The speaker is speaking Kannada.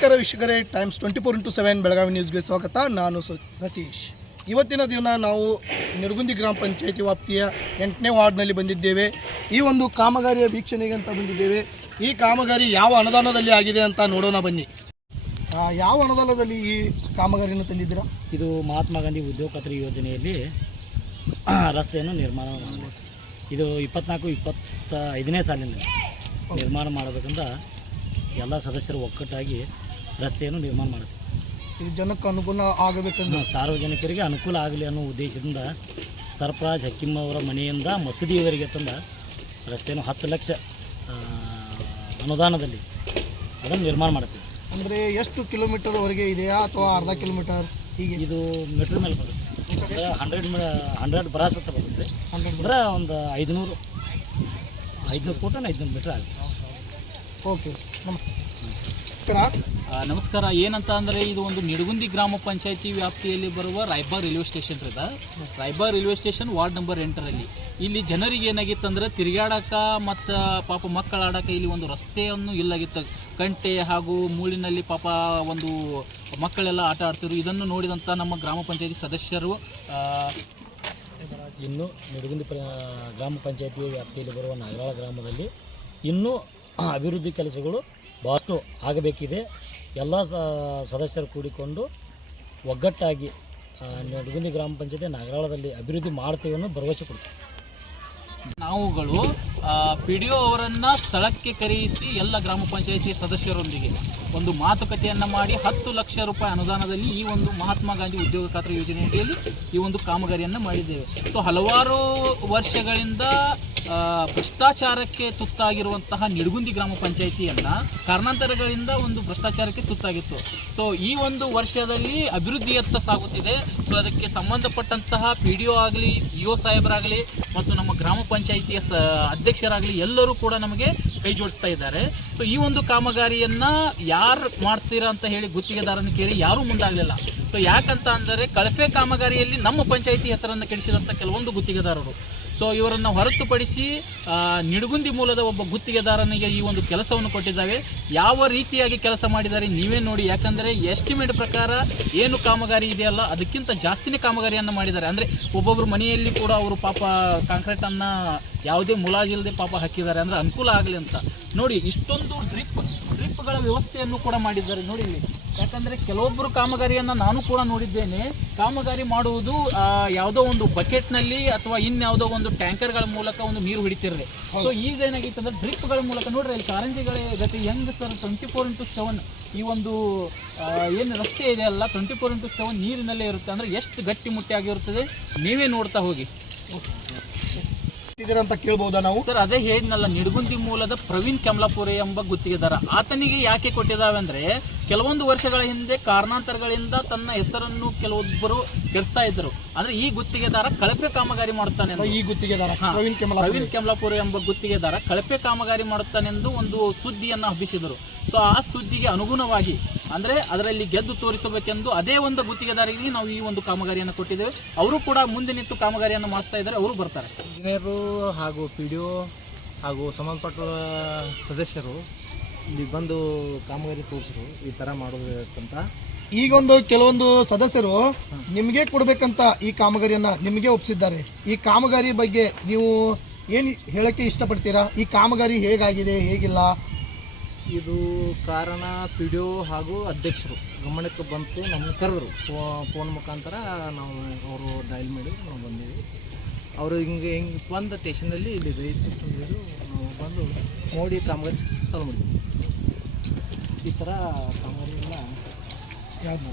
ನಮಸ್ಕಾರ ವೀಕ್ಷಕರೇ, ಟೈಮ್ಸ್ 24x7 ಬೆಳಗಾವಿ ನ್ಯೂಸ್ಗೆ ಸ್ವಾಗತ. ನಾನು ಸತೀಶ್. ಇವತ್ತಿನ ದಿನ ನಾವು ನಿಡಗುಂದಿ ಗ್ರಾಮ ಪಂಚಾಯಿತಿ ವ್ಯಾಪ್ತಿಯ 8ನೇ ವಾರ್ಡ್ನಲ್ಲಿ ಬಂದಿದ್ದೇವೆ. ಈ ಒಂದು ಕಾಮಗಾರಿಯ ವೀಕ್ಷಣೆಗೆ ಅಂತ ಬಂದಿದ್ದೇವೆ. ಈ ಕಾಮಗಾರಿ ಯಾವ ಅನುದಾನದಲ್ಲಿ ಆಗಿದೆ ಅಂತ ನೋಡೋಣ ಬನ್ನಿ. ಯಾವ ಅನುದಾನದಲ್ಲಿ ಈ ಕಾಮಗಾರಿಯನ್ನು ತಂದಿದ್ದೀರಾ? ಇದು ಮಹಾತ್ಮ ಗಾಂಧಿ ಉದ್ಯೋಗ ಖಾತ್ರಿ ಯೋಜನೆಯಲ್ಲಿ ರಸ್ತೆಯನ್ನು ನಿರ್ಮಾಣ ಮಾಡಬೇಕು. ಇದು 24-25ನೇ ಸಾಲಿನಲ್ಲಿ ನಿರ್ಮಾಣ ಮಾಡಬೇಕಂತ ಎಲ್ಲ ಸದಸ್ಯರು ಒಕ್ಕಟ್ಟಾಗಿ ರಸ್ತೆಯನ್ನು ನಿರ್ಮಾಣ ಮಾಡುತ್ತೆ. ಇದು ಜನಕ್ಕೆ ಅನುಕೂಲ ಆಗಬೇಕಂದ್ರೆ ಸಾರ್ವಜನಿಕರಿಗೆ ಅನುಕೂಲ ಆಗಲಿ ಅನ್ನೋ ಉದ್ದೇಶದಿಂದ ಸರ್ಫರಾಜ್ ಹಕ್ಕಿಮ್ ಅವರ ಮನೆಯಿಂದ ಮಸೂದಿಯವರೆಗೆ ತಂದ ರಸ್ತೆಯನ್ನು 10 ಲಕ್ಷ ಅನುದಾನದಲ್ಲಿ ಅದನ್ನು ನಿರ್ಮಾಣ ಮಾಡ್ತೀವಿ. ಅಂದರೆ ಎಷ್ಟು ಕಿಲೋಮೀಟರ್ವರೆಗೆ ಇದೆಯಾ ಅಥವಾ ಅರ್ಧ ಕಿಲೋಮೀಟರ್ ಹೀಗೆ? ಇದು ಮೀಟ್ರ್ ಮೇಲೆ ಬರುತ್ತೆ. 100 ಬ್ರಾಸ್ ಅಂತ ಬರುತ್ತೆ. ಅಂದರೆ ಒಂದು 500 ಫೂಟ್ 500 ಮೀಟ್ರ್ ಆಗುತ್ತೆ. ಓಕೆ, ನಮಸ್ಕಾರ. ನಮಸ್ಕಾರ. ಏನಂತ ಅಂದರೆ ಇದು ಒಂದು ನಿಡಗುಂದಿ ಗ್ರಾಮ ಪಂಚಾಯತಿ ವ್ಯಾಪ್ತಿಯಲ್ಲಿ ಬರುವ ರಾಯಬಾಗ್ ರೈಲ್ವೆ ಸ್ಟೇಷನ್ ಇದೆ. Raybag railway station ward number 8ರಲ್ಲಿ ಇಲ್ಲಿ ಜನರಿಗೆ ಏನಾಗಿತ್ತು ಅಂದರೆ ತಿರುಗಾಡಕ್ಕೆ ಮತ್ತು ಪಾಪ ಮಕ್ಕಳ ಆಡೋಕ್ಕೆ ಇಲ್ಲಿ ಒಂದು ರಸ್ತೆಯನ್ನು ಇಲ್ಲಾಗಿತ್ತು. ಕಂಟೆ ಹಾಗೂ ಮೂಳಿನಲ್ಲಿ ಪಾಪ ಒಂದು ಮಕ್ಕಳೆಲ್ಲ ಆಟ ಆಡ್ತಿದ್ರು. ಇದನ್ನು ನೋಡಿದಂಥ ನಮ್ಮ ಗ್ರಾಮ ಪಂಚಾಯತಿ ಸದಸ್ಯರು ಇನ್ನು ನಿಡಗುಂದಿ ಗ್ರಾಮ ಪಂಚಾಯತಿ ವ್ಯಾಪ್ತಿಯಲ್ಲಿ ಬರುವ ನಾಗರಾಳ ಗ್ರಾಮದಲ್ಲಿ ಇನ್ನೂ ಅಭಿವೃದ್ಧಿ ಕೆಲಸಗಳು ಭಾಳಷ್ಟು ಆಗಬೇಕಿದೆ. ಎಲ್ಲ ಸದಸ್ಯರು ಕೂಡಿಕೊಂಡು ಒಗ್ಗಟ್ಟಾಗಿ ನಿಡಗುಂದಿ ಗ್ರಾಮ ಪಂಚಾಯತಿ ನಾಗರಾಳದಲ್ಲಿ ಅಭಿವೃದ್ಧಿ ಮಾಡ್ತೀವಿ ಅನ್ನೋ ಭರವಸೆ ಕೊಡ್ತೀವಿ. ನಾವುಗಳು PDO ಅವರನ್ನು ಸ್ಥಳಕ್ಕೆ ಕರೆಯಿಸಿ ಎಲ್ಲ ಗ್ರಾಮ ಪಂಚಾಯತಿ ಸದಸ್ಯರೊಂದಿಗೆ ಒಂದು ಮಾತುಕತೆಯನ್ನು ಮಾಡಿ 10 ಲಕ್ಷ ರೂಪಾಯಿ ಅನುದಾನದಲ್ಲಿ ಈ ಒಂದು ಮಹಾತ್ಮ ಗಾಂಧಿ ಉದ್ಯೋಗ ಖಾತ್ರಿ ಯೋಜನೆಯಲ್ಲಿ ಈ ಒಂದು ಕಾಮಗಾರಿಯನ್ನು ಮಾಡಿದ್ದೇವೆ. ಸೊ ಹಲವಾರು ವರ್ಷಗಳಿಂದ ಭ್ರಷ್ಟಾಚಾರಕ್ಕೆ ತುತ್ತಾಗಿರುವಂತಹ ನಿಡಗುಂದಿ ಗ್ರಾಮ ಪಂಚಾಯಿತಿಯನ್ನು ಕಾರಣಾಂತರಗಳಿಂದ ಒಂದು ಭ್ರಷ್ಟಾಚಾರಕ್ಕೆ ತುತ್ತಾಗಿತ್ತು. ಸೊ ಈ ಒಂದು ವರ್ಷದಲ್ಲಿ ಅಭಿವೃದ್ಧಿಯತ್ತ ಸಾಗುತ್ತಿದೆ. ಸೊ ಅದಕ್ಕೆ ಸಂಬಂಧಪಟ್ಟಂತಹ PDO ಆಗಲಿ, EO ಸಾಹೇಬರಾಗಲಿ ಮತ್ತು ನಮ್ಮ ಗ್ರಾಮ ಪಂಚಾಯಿತಿಯ ಅಧ್ಯಕ್ಷರಾಗಲಿ ಎಲ್ಲರೂ ಕೂಡ ನಮಗೆ ಕೈ ಜೋಡಿಸ್ತಾ ಇದ್ದಾರೆ. ಸೊ ಈ ಒಂದು ಕಾಮಗಾರಿಯನ್ನು ಯಾರು ಮಾಡ್ತೀರಾ ಅಂತ ಹೇಳಿ ಗುತ್ತಿಗೆದಾರನ ಕೇಳಿ ಯಾರೂ ಮುಂದಾಗಲಿಲ್ಲ. ಸೊ ಯಾಕಂತ ಅಂದರೆ ಕಳಪೆ ಕಾಮಗಾರಿಯಲ್ಲಿ ನಮ್ಮ ಪಂಚಾಯಿತಿ ಹೆಸರನ್ನು ಕೆಡಿಸಿದಂಥ ಕೆಲವೊಂದು ಗುತ್ತಿಗೆದಾರರು. ಸೊ ಇವರನ್ನು ಹೊರತುಪಡಿಸಿ ನಿಡಗುಂದಿ ಮೂಲದ ಒಬ್ಬ ಗುತ್ತಿಗೆದಾರನಿಗೆ ಈ ಒಂದು ಕೆಲಸವನ್ನು ಕೊಟ್ಟಿದ್ದಾವೆ. ಯಾವ ರೀತಿಯಾಗಿ ಕೆಲಸ ಮಾಡಿದ್ದಾರೆ ನೀವೇ ನೋಡಿ. ಯಾಕಂದರೆ ಎಸ್ಟಿಮೇಟ್ ಪ್ರಕಾರ ಏನು ಕಾಮಗಾರಿ ಇದೆಯಲ್ಲ ಅದಕ್ಕಿಂತ ಜಾಸ್ತಿನೇ ಕಾಮಗಾರಿಯನ್ನು ಮಾಡಿದ್ದಾರೆ. ಅಂದರೆ ಒಬ್ಬೊಬ್ಬರು ಮನೆಯಲ್ಲಿ ಕೂಡ ಅವರು ಪಾಪ ಕಾಂಕ್ರೀಟನ್ನು ಯಾವುದೇ ಮುಲಾಜಿಲ್ಲದೆ ಪಾಪ ಹಾಕಿದ್ದಾರೆ, ಅಂದರೆ ಅನುಕೂಲ ಆಗಲಿ ಅಂತ ನೋಡಿ. ಇಷ್ಟೊಂದು ಡ್ರಿಪ್ಗಳ ವ್ಯವಸ್ಥೆಯನ್ನು ಕೂಡ ಮಾಡಿದ್ದಾರೆ ನೋಡಿ ಇಲ್ಲಿ. ಯಾಕಂದರೆ ಕೆಲವೊಬ್ಬರು ಕಾಮಗಾರಿಯನ್ನು ನಾನು ಕೂಡ ನೋಡಿದ್ದೇನೆ. ಕಾಮಗಾರಿ ಮಾಡುವುದು ಯಾವುದೋ ಒಂದು ಬಕೆಟ್ನಲ್ಲಿ ಅಥವಾ ಇನ್ಯಾವುದೋ ಒಂದು ಟ್ಯಾಂಕರ್ಗಳ ಮೂಲಕ ಒಂದು ನೀರು ಹಿಡಿತಿರ್ರಿ. ಸೊ ಈಗ ಏನಾಗಿತ್ತು ಅಂದರೆ ಡ್ರಿಪ್ಗಳ ಮೂಲಕ ನೋಡ್ರಿ ಇಲ್ಲಿ ಕಾರಂಜಿಗಳ ಗತಿ ಹೆಂಗೆ ಸರ್ 24x7 ಈ ಒಂದು ಏನು ರಸ್ತೆ ಇದೆ ಅಲ್ಲ 24x7 ನೀರಿನಲ್ಲೇ ಇರುತ್ತೆ. ಅಂದರೆ ಎಷ್ಟು ಗಟ್ಟಿ ಮುಟ್ಟಿಯಾಗಿರುತ್ತದೆ ನೀವೇ ನೋಡ್ತಾ ಹೋಗಿ ಅಂತ ಕೇಳ್ಬೋದಾ ನಾವು? ಸರ್ ಅದೇ ಹೇಳಿದ್ನಲ್ಲ, ನಿಡಗುಂದಿ ಮೂಲದ ಪ್ರವೀಣ್ ಕೆಮ್ಲಾಪುರೆ ಎಂಬ ಗುತ್ತಿಗೆದಾರ. ಆತನಿಗೆ ಯಾಕೆ ಕೊಟ್ಟಿದ್ದಾವೆ ಅಂದರೆ ಕೆಲವೊಂದು ವರ್ಷಗಳ ಹಿಂದೆ ಕಾರಣಾಂತರಗಳಿಂದ ತನ್ನ ಹೆಸರನ್ನು ಕೆಲವೊಬ್ಬರು ಕೆಡಿಸ್ತಾ ಇದ್ದರು. ಅಂದ್ರೆ ಈ ಗುತ್ತಿಗೆದಾರ ಕಳಪೆ ಕಾಮಗಾರಿ ಮಾಡುತ್ತಾನೆ. ಈ ಗುತ್ತಿಗೆದಾರ ಪ್ರವೀಣ್ ಕೆಮ್ಲಾಪುರೆ ಎಂಬ ಗುತ್ತಿಗೆದಾರ ಕಳಪೆ ಕಾಮಗಾರಿ ಮಾಡುತ್ತಾನೆಂದು ಒಂದು ಸುದ್ದಿಯನ್ನು ಹಬ್ಬಿಸಿದರು. ಸೊ ಆ ಸುದ್ದಿಗೆ ಅನುಗುಣವಾಗಿ ಅಂದರೆ ಅದರಲ್ಲಿ ಗೆದ್ದು ತೋರಿಸಬೇಕೆಂದು ಅದೇ ಒಂದು ಗುತ್ತಿಗೆದಾರರಿಗೆ ನಾವು ಈ ಒಂದು ಕಾಮಗಾರಿಯನ್ನು ಕೊಟ್ಟಿದ್ದೇವೆ. ಅವರು ಕೂಡ ಮುಂದೆ ನಿಂತು ಕಾಮಗಾರಿಯನ್ನು ಮಾಡಿಸ್ತಾ ಇದ್ದಾರೆ. ಅವರು ಬರ್ತಾರೆ. ಇಂಜಿನಿಯರು ಹಾಗೂ PDO ಹಾಗೂ ಸಂಬಂಧಪಟ್ಟ ಸದಸ್ಯರು ಇಲ್ಲಿ ಬಂದು ಕಾಮಗಾರಿ ತೋರಿಸಿದ್ರು ಈ ಥರ ಮಾಡೋದಂತ. ಈಗೊಂದು ಕೆಲವೊಂದು ಸದಸ್ಯರು ನಿಮಗೆ ಕೊಡಬೇಕಂತ ಈ ಕಾಮಗಾರಿಯನ್ನು ನಿಮಗೆ ಒಪ್ಪಿಸಿದ್ದಾರೆ. ಈ ಕಾಮಗಾರಿ ಬಗ್ಗೆ ನೀವು ಏನು ಹೇಳಕ್ಕೆ ಇಷ್ಟಪಡ್ತೀರಾ? ಈ ಕಾಮಗಾರಿ ಹೇಗಾಗಿದೆ, ಹೇಗಿಲ್ಲ? ಇದು ಕಾರಣ PDO ಹಾಗೂ ಅಧ್ಯಕ್ಷರು ಗಮನಕ್ಕೆ ಬಂತು. ನಮ್ಮನ್ನು ಕರೆದ್ರು ಫೋನ್ ಮುಖಾಂತರ. ನಾವು ಅವರು ಡಯಲ್ ಮಾಡಿ ನಾವು ಬಂದೀವಿ. ಅವರು ಹಿಂಗೆ ಬಂದು ಸ್ಟೇಷನಲ್ಲಿ ಇಲ್ಲಿ ತಂದಿದ್ರು. ನಾವು ಬಂದು ನೋಡಿ ಕಾಮಗಾರಿ ಚಾಲು ಮಾಡಿದ್ವಿ. ಈ ಥರ ಕಾಮಗಾರಿಯೆಲ್ಲ ಯಾವುದು